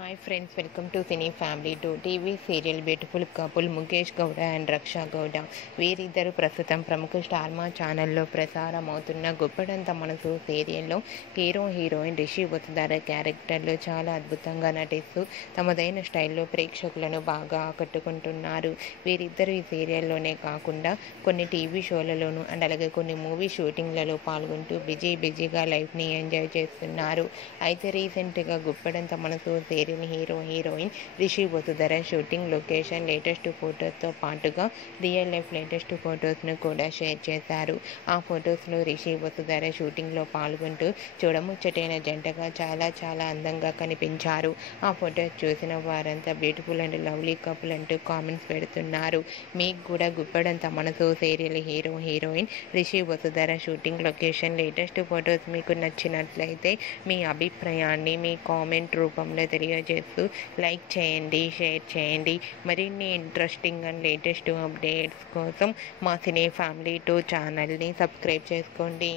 Hi friends, welcome to cine family to TV serial beautiful couple Mukesh Gowda and Raksha Gowda. వీరిద్దరు ప్రస్తుతం ప్రముఖ star మా ఛానల్లో ప్రసారం అవుతున్న గుప్పడంత మనసు సీరియల్లో హీరో హీరోయిన్ రిషి వసుధార క్యారెక్టర్లో చాలా అద్భుతంగా నటిస్తూ తమదైన స్టైల్లో ప్రేక్షకులను బాగా ఆకట్టుకుంటున్నారు. వీరిద్దరు ఈ సీరియల్లోనే కాకుండా కొన్ని టీవీ షోలలోనూ అండ్ అలాగే కొన్ని మూవీ షూటింగ్లలో పాల్గొంటూ బిజీగా లైఫ్ని ఎంజాయ్ చేస్తున్నారు. అయితే రీసెంట్గా Guppedantha Manasu hero heroine Rishi Vasudhara shooting location latest ఫొటోస్తో పాటుగా రియల్ లైఫ్ లేటెస్ట్ ఫొటోస్ను కూడా షేర్ చేశారు. ఆ ఫొటోస్లో రిషి వసుధార షూటింగ్లో పాల్గొంటూ చూడముచ్చటైన జంటగా చాలా అందంగా కనిపించారు. ఆ ఫొటోస్ చూసిన వారంతా బ్యూటిఫుల్ అండ్ లవ్లీ కపుల్ అంటూ కామెంట్స్ పెడుతున్నారు. మీకు కూడా గుప్పడంత మనసు serial hero heroine Rishi Vasudhara shooting location latest photos మీకు నచ్చినట్లయితే మీ అభిప్రాయాన్ని మీ కామెంట్ రూపంలో తెలియజేస్తూ లైక్ చేయండి, షేర్ చేయండి. మరిన్ని ఇంట్రెస్టింగ్ అండ్ లేటెస్ట్ అప్డేట్స్ కోసం మా సినీ ఫ్యామిలీ 2 ఛానల్ని సబ్స్క్రైబ్ చేసుకోండి.